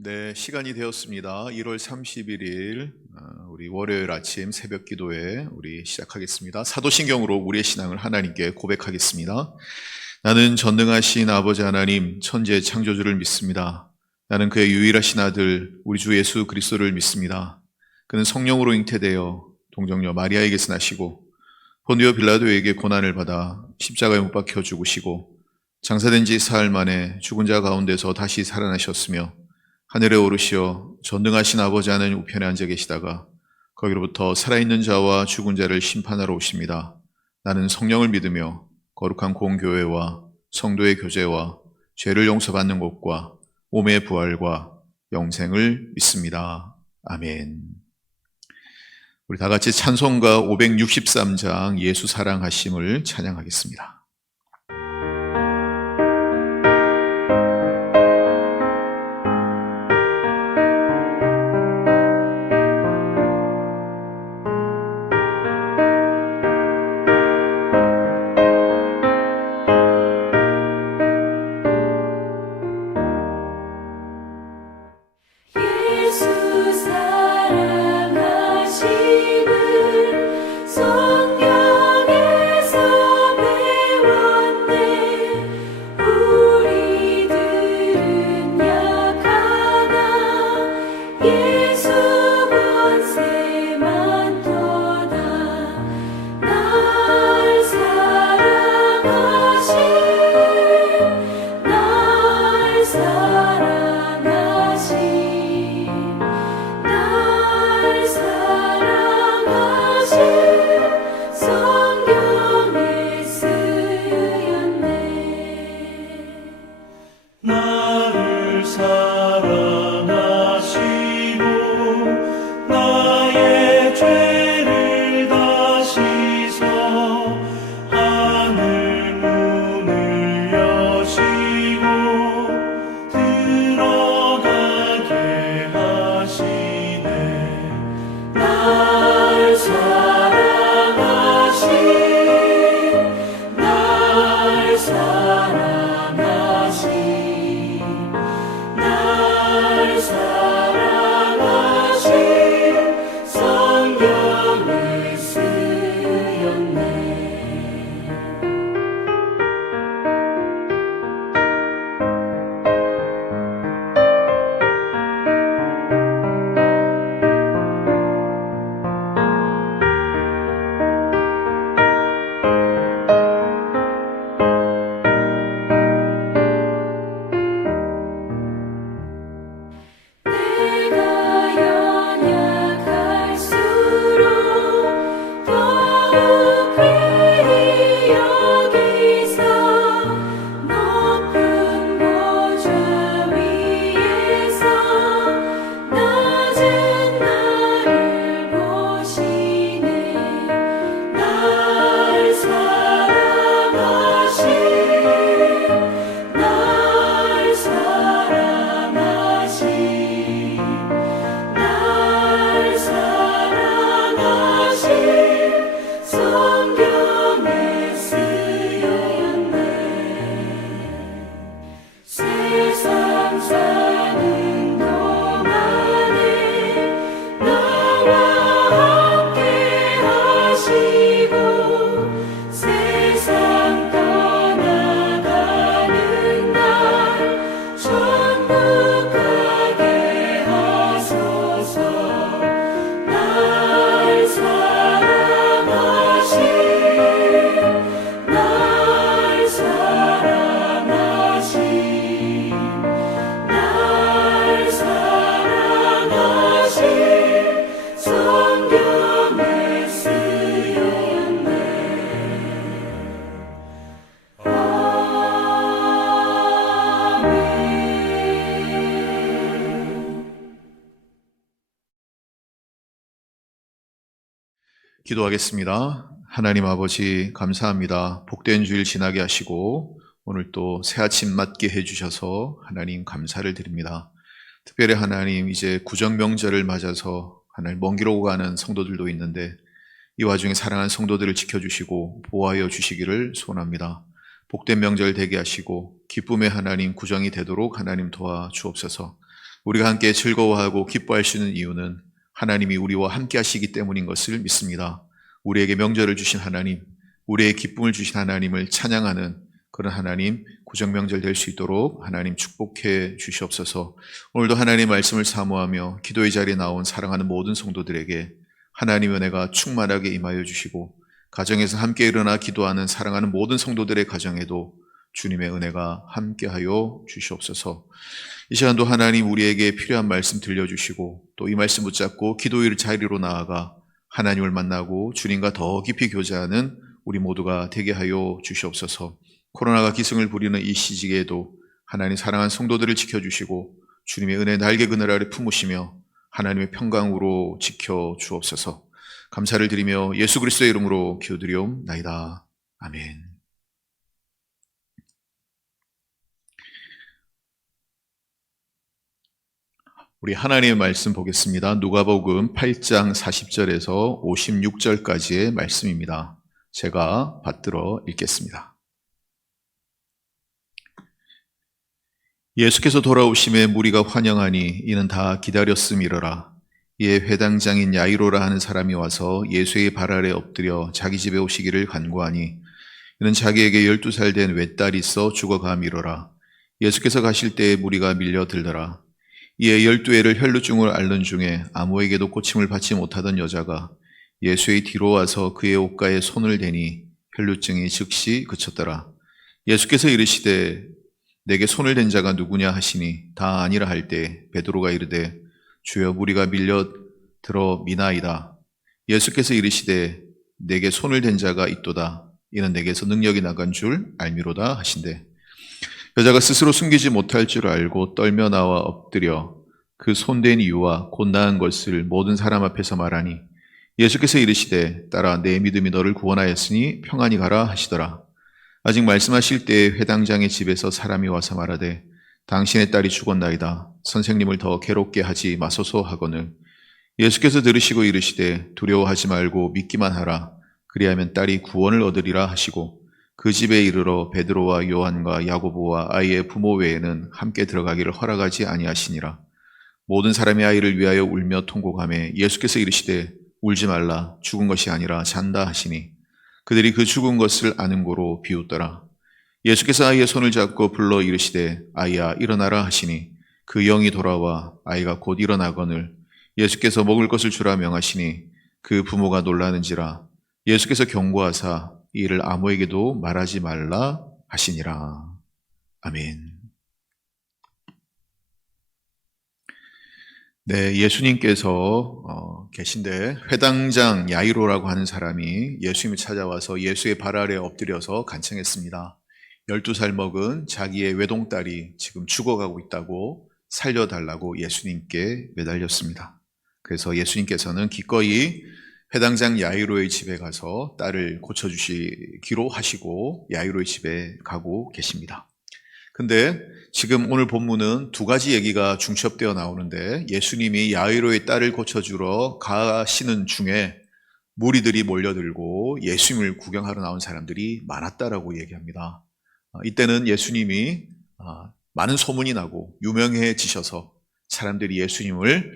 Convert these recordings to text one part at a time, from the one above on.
네, 시간이 되었습니다. 1월 31일 우리 월요일 아침 새벽 기도회 우리 시작하겠습니다. 사도신경으로 우리의 신앙을 하나님께 고백하겠습니다. 나는 전능하신 아버지 하나님 천지의 창조주를 믿습니다. 나는 그의 유일하신 아들 우리 주 예수 그리스도를 믿습니다. 그는 성령으로 잉태되어 동정녀 마리아에게서 나시고 본디오 빌라도에게 고난을 받아 십자가에 못 박혀 죽으시고 장사된 지 사흘 만에 죽은 자 가운데서 다시 살아나셨으며 하늘에 오르시어 전능하신 아버지 하나님 우편에 앉아 계시다가 거기로부터 살아있는 자와 죽은 자를 심판하러 오십니다. 나는 성령을 믿으며 거룩한 공교회와 성도의 교제와 죄를 용서받는 것과 몸의 부활과 영생을 믿습니다. 아멘. 우리 다 같이 찬송가 563장 예수 사랑하심을 찬양하겠습니다. 기도하겠습니다. 하나님 아버지 감사합니다. 복된 주일 지나게 하시고 오늘 또 새 아침 맞게 해주셔서 하나님 감사를 드립니다. 특별히 하나님 이제 구정명절을 맞아서 하나님 먼 길 오고 가는 성도들도 있는데 이 와중에 사랑하는 성도들을 지켜주시고 보호하여 주시기를 소원합니다. 복된 명절 되게 하시고 기쁨의 하나님 구정이 되도록 하나님 도와주옵소서. 우리가 함께 즐거워하고 기뻐할 수 있는 이유는 하나님이 우리와 함께 하시기 때문인 것을 믿습니다. 우리에게 명절을 주신 하나님, 우리의 기쁨을 주신 하나님을 찬양하는 그런 하나님, 구정명절 될 수 있도록 하나님 축복해 주시옵소서. 오늘도 하나님의 말씀을 사모하며 기도의 자리에 나온 사랑하는 모든 성도들에게 하나님의 은혜가 충만하게 임하여 주시고, 가정에서 함께 일어나 기도하는 사랑하는 모든 성도들의 가정에도 주님의 은혜가 함께하여 주시옵소서. 이 시간도 하나님 우리에게 필요한 말씀 들려주시고, 또 이 말씀 붙잡고 기도의 자리로 나아가 하나님을 만나고 주님과 더 깊이 교제하는 우리 모두가 되게 하여 주시옵소서. 코로나가 기승을 부리는 이 시기에도 하나님 사랑하는 성도들을 지켜주시고 주님의 은혜 날개 그늘 아래 품으시며 하나님의 평강으로 지켜주옵소서. 감사를 드리며 예수 그리스도의 이름으로 기도드리옵나이다. 아멘. 우리 하나님의 말씀 보겠습니다. 누가복음 8장 40절에서 56절까지의 말씀입니다. 제가 받들어 읽겠습니다. 예수께서 돌아오심에 무리가 환영하니 이는 다 기다렸음이러라. 이에 회당장인 야이로라 하는 사람이 와서 예수의 발 아래 엎드려 자기 집에 오시기를 간구하니 이는 자기에게 12살 된 외딸이 있어 죽어감이러라. 예수께서 가실 때에 무리가 밀려들더라. 이에 12회를 혈루증을 앓는 중에 아무에게도 고침을 받지 못하던 여자가 예수의 뒤로 와서 그의 옷가에 손을 대니 혈루증이 즉시 그쳤더라. 예수께서 이르시되 내게 손을 댄 자가 누구냐 하시니 다 아니라 할 때 베드로가 이르되 주여 무리가 밀려들어 미나이다. 예수께서 이르시되 내게 손을 댄 자가 있도다. 이는 내게서 능력이 나간 줄 알미로다 하신대. 여자가 스스로 숨기지 못할 줄 알고 떨며 나와 엎드려 그 손댄 이유와 곧 나은 것을 모든 사람 앞에서 말하니 예수께서 이르시되 딸아 내 믿음이 너를 구원하였으니 평안히 가라 하시더라. 아직 말씀하실 때에 회당장의 집에서 사람이 와서 말하되 당신의 딸이 죽었나이다. 선생님을 더 괴롭게 하지 마소서 하거늘 예수께서 들으시고 이르시되 두려워하지 말고 믿기만 하라. 그리하면 딸이 구원을 얻으리라 하시고 그 집에 이르러 베드로와 요한과 야고보와 아이의 부모 외에는 함께 들어가기를 허락하지 아니하시니라. 모든 사람이 아이를 위하여 울며 통곡하며 예수께서 이르시되 울지 말라. 죽은 것이 아니라 잔다 하시니 그들이 그 죽은 것을 아는 고로 비웃더라. 예수께서 아이의 손을 잡고 불러 이르시되 아이야 일어나라 하시니 그 영이 돌아와 아이가 곧 일어나거늘 예수께서 먹을 것을 주라 명하시니 그 부모가 놀라는지라. 예수께서 경고하사 이 일을 아무에게도 말하지 말라 하시니라. 아멘. 네, 예수님께서 계신데 회당장 야이로라고 하는 사람이 예수님을 찾아와서 예수의 발 아래 엎드려서 간청했습니다. 12살 먹은 자기의 외동딸이 지금 죽어가고 있다고 살려달라고 예수님께 매달렸습니다. 그래서 예수님께서는 기꺼이 회당장 야이로의 집에 가서 딸을 고쳐주시기로 하시고 야이로의 집에 가고 계십니다. 근데 지금 오늘 본문은 두 가지 얘기가 중첩되어 나오는데 예수님이 야이로의 딸을 고쳐주러 가시는 중에 무리들이 몰려들고 예수님을 구경하러 나온 사람들이 많았다라고 얘기합니다. 이때는 예수님이 많은 소문이 나고 유명해지셔서 사람들이 예수님을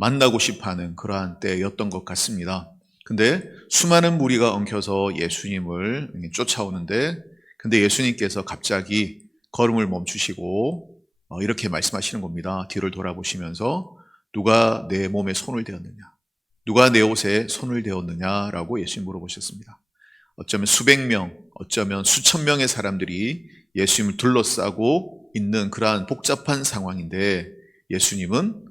만나고 싶어하는 그러한 때였던 것 같습니다. 근데 수많은 무리가 엉켜서 예수님을 쫓아오는데 근데 예수님께서 갑자기 걸음을 멈추시고 이렇게 말씀하시는 겁니다. 뒤를 돌아보시면서 누가 내 몸에 손을 대었느냐? 누가 내 옷에 손을 대었느냐라고 예수님 물어보셨습니다. 어쩌면 수백 명, 어쩌면 수천 명의 사람들이 예수님을 둘러싸고 있는 그러한 복잡한 상황인데 예수님은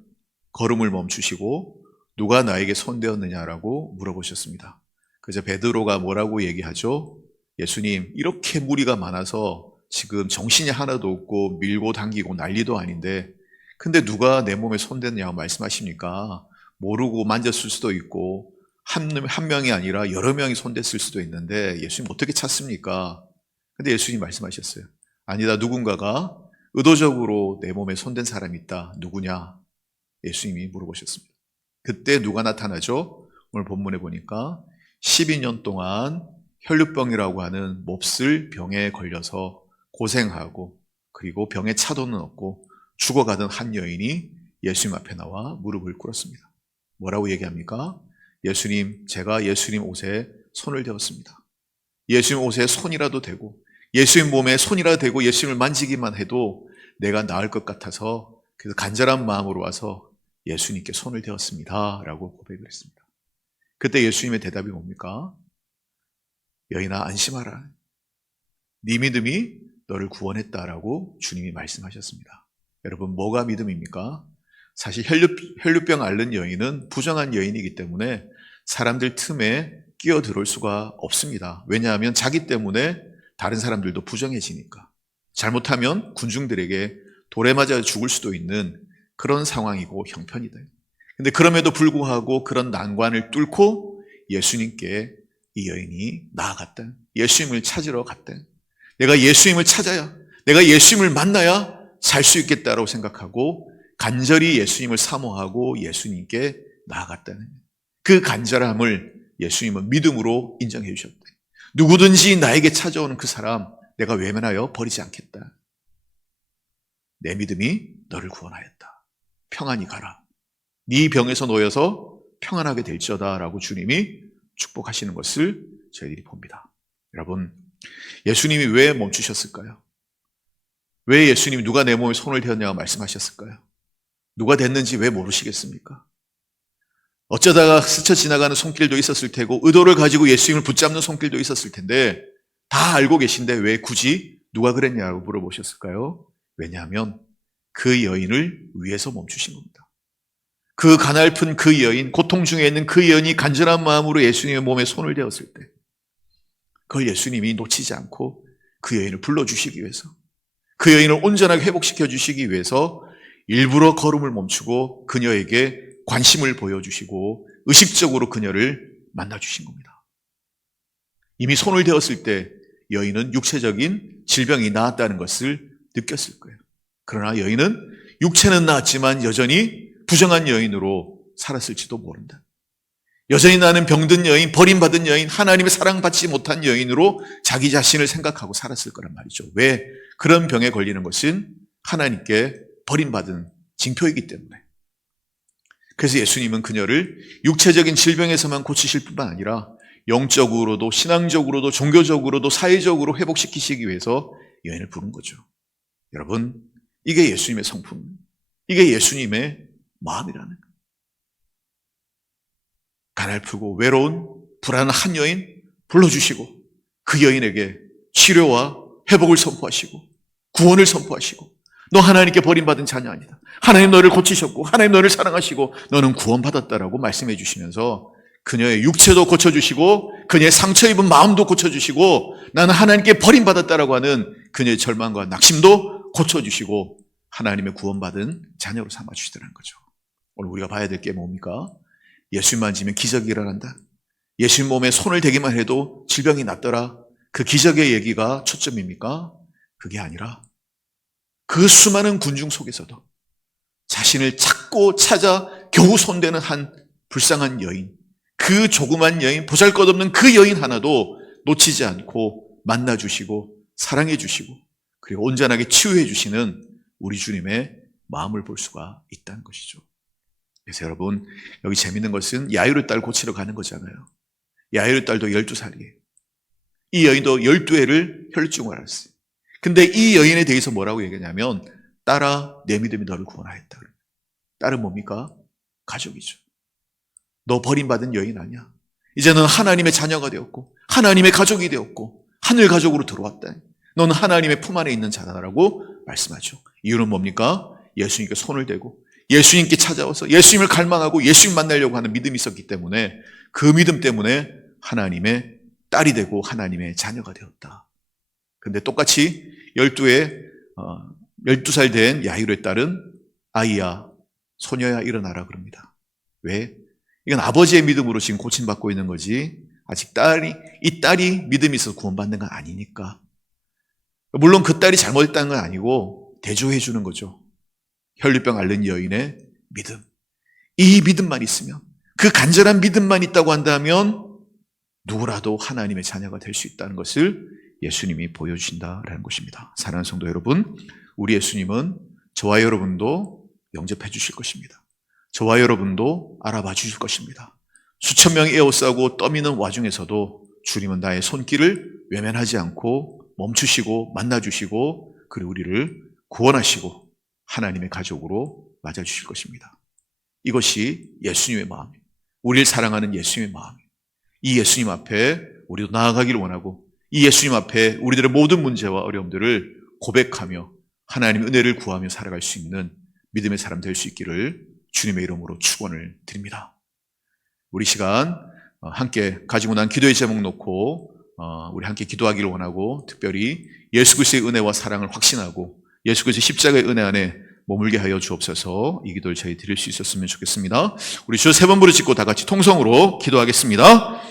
걸음을 멈추시고 누가 나에게 손대었느냐라고 물어보셨습니다. 그래서 베드로가 뭐라고 얘기하죠? 예수님, 이렇게 무리가 많아서 지금 정신이 하나도 없고 밀고 당기고 난리도 아닌데 근데 누가 내 몸에 손댔냐고 말씀하십니까? 모르고 만졌을 수도 있고 한 명이 아니라 여러 명이 손댔을 수도 있는데 예수님 어떻게 찾습니까? 근데 예수님 말씀하셨어요. 아니다, 누군가가 의도적으로 내 몸에 손댄 사람이 있다. 누구냐? 예수님이 물어보셨습니다. 그때 누가 나타나죠? 오늘 본문에 보니까 12년 동안 혈루병이라고 하는 몹쓸 병에 걸려서 고생하고 그리고 병에 차도는 없고 죽어가던 한 여인이 예수님 앞에 나와 무릎을 꿇었습니다. 뭐라고 얘기합니까? 예수님, 제가 예수님 옷에 손을 대었습니다. 예수님 옷에 손이라도 대고 예수님 몸에 손이라도 대고 예수님을 만지기만 해도 내가 나을 것 같아서 그래서 간절한 마음으로 와서 예수님께 손을 대었습니다 라고 고백을 했습니다. 그때 예수님의 대답이 뭡니까? 여인아, 안심하라. 네 믿음이 너를 구원했다라고 주님이 말씀하셨습니다. 여러분, 뭐가 믿음입니까? 사실 혈류병 앓는 여인은 부정한 여인이기 때문에 사람들 틈에 끼어들어올 수가 없습니다. 왜냐하면 자기 때문에 다른 사람들도 부정해지니까. 잘못하면 군중들에게 돌에 맞아 죽을 수도 있는 그런 상황이고 형편이다. 근데 그럼에도 불구하고 그런 난관을 뚫고 예수님께 이 여인이 나아갔다. 예수님을 찾으러 갔다. 내가 예수님을 찾아야, 내가 예수님을 만나야 살 수 있겠다라고 생각하고 간절히 예수님을 사모하고 예수님께 나아갔다는 그 간절함을 예수님은 믿음으로 인정해 주셨다. 누구든지 나에게 찾아오는 그 사람 내가 외면하여 버리지 않겠다. 내 믿음이 너를 구원하였다. 평안히 가라. 네 병에서 놓여서 평안하게 될지어다 라고 주님이 축복하시는 것을 저희들이 봅니다. 여러분, 예수님이 왜 멈추셨을까요? 왜 예수님이 누가 내 몸에 손을 대었냐고 말씀하셨을까요? 누가 됐는지 왜 모르시겠습니까? 어쩌다가 스쳐 지나가는 손길도 있었을 테고 의도를 가지고 예수님을 붙잡는 손길도 있었을 텐데 다 알고 계신데 왜 굳이 누가 그랬냐고 물어보셨을까요? 왜냐하면 그 여인을 위해서 멈추신 겁니다. 그 가냘픈 그 여인, 고통 중에 있는 그 여인이 간절한 마음으로 예수님의 몸에 손을 대었을 때 그걸 예수님이 놓치지 않고 그 여인을 불러주시기 위해서 그 여인을 온전하게 회복시켜 주시기 위해서 일부러 걸음을 멈추고 그녀에게 관심을 보여주시고 의식적으로 그녀를 만나주신 겁니다. 이미 손을 대었을 때 여인은 육체적인 질병이 나았다는 것을 느꼈을 거예요. 그러나 여인은 육체는 나았지만 여전히 부정한 여인으로 살았을지도 모른다. 여전히 나는 병든 여인, 버림받은 여인, 하나님의 사랑받지 못한 여인으로 자기 자신을 생각하고 살았을 거란 말이죠. 왜? 그런 병에 걸리는 것은 하나님께 버림받은 징표이기 때문에. 그래서 예수님은 그녀를 육체적인 질병에서만 고치실 뿐만 아니라 영적으로도 신앙적으로도 종교적으로도 사회적으로 회복시키시기 위해서 여인을 부른 거죠. 여러분, 이게 예수님의 성품, 이게 예수님의 마음이라는 거예요. 가냘프고 외로운 불안한 한 여인 불러주시고 그 여인에게 치료와 회복을 선포하시고 구원을 선포하시고 너 하나님께 버림받은 자녀 아니다. 하나님 너를 고치셨고 하나님 너를 사랑하시고 너는 구원받았다라고 말씀해 주시면서 그녀의 육체도 고쳐주시고 그녀의 상처 입은 마음도 고쳐주시고 나는 하나님께 버림받았다라고 하는 그녀의 절망과 낙심도 고쳐주시고 하나님의 구원받은 자녀로 삼아주시더라는 거죠. 오늘 우리가 봐야 될 게 뭡니까? 예수님 만지면 기적이 일어난다. 예수님 몸에 손을 대기만 해도 질병이 낫더라. 그 기적의 얘기가 초점입니까? 그게 아니라 그 수많은 군중 속에서도 자신을 찾고 찾아 겨우 손대는 한 불쌍한 여인, 그 조그만 여인, 보잘것없는 그 여인 하나도 놓치지 않고 만나주시고 사랑해주시고 그리고 온전하게 치유해주시는 우리 주님의 마음을 볼 수가 있다는 것이죠. 그래서 여러분, 여기 재밌는 것은 야이로 딸 고치러 가는 거잖아요. 야이로 딸도 12살이에요. 이 여인도 12회를 혈증을 앓았어요. 근데 이 여인에 대해서 뭐라고 얘기하냐면 딸아, 내 믿음이 너를 구원하였다. 딸은 뭡니까? 가족이죠. 너 버림받은 여인 아니야. 이제는 하나님의 자녀가 되었고 하나님의 가족이 되었고 하늘 가족으로 들어왔다. 너는 하나님의 품 안에 있는 자다라고 말씀하죠. 이유는 뭡니까? 예수님께 손을 대고 예수님께 찾아와서 예수님을 갈망하고 예수님 만나려고 하는 믿음이 있었기 때문에 그 믿음 때문에 하나님의 딸이 되고 하나님의 자녀가 되었다. 근데 똑같이 12살 된 야이로의 딸은 아이야, 소녀야 일어나라 그럽니다. 왜? 이건 아버지의 믿음으로 지금 고침받고 있는 거지 아직 이 딸이 믿음이 있어서 구원받는 건 아니니까. 물론 그 딸이 잘못했다는 건 아니고 대조해 주는 거죠. 혈류병 앓는 여인의 믿음. 이 믿음만 있으면, 그 간절한 믿음만 있다고 한다면 누구라도 하나님의 자녀가 될 수 있다는 것을 예수님이 보여주신다라는 것입니다. 사랑하는 성도 여러분, 우리 예수님은 저와 여러분도 영접해 주실 것입니다. 저와 여러분도 알아봐 주실 것입니다. 수천 명이 에워싸고 떠미는 와중에서도 주님은 나의 손길을 외면하지 않고 멈추시고 만나주시고 그리고 우리를 구원하시고 하나님의 가족으로 맞아주실 것입니다. 이것이 예수님의 마음이에요. 우리를 사랑하는 예수님의 마음이에요. 이 예수님 앞에 우리도 나아가기를 원하고 이 예수님 앞에 우리들의 모든 문제와 어려움들을 고백하며 하나님의 은혜를 구하며 살아갈 수 있는 믿음의 사람 될 수 있기를 주님의 이름으로 축원을 드립니다. 우리 시간 함께 가지고 난 기도의 제목 놓고 우리 함께 기도하기를 원하고 특별히 예수 그리스도의 은혜와 사랑을 확신하고 예수 그리스도의 십자가의 은혜 안에 머물게 하여 주옵소서. 이 기도를 저희 드릴 수 있었으면 좋겠습니다. 우리 주 세 번 부르짖고 다 같이 통성으로 기도하겠습니다.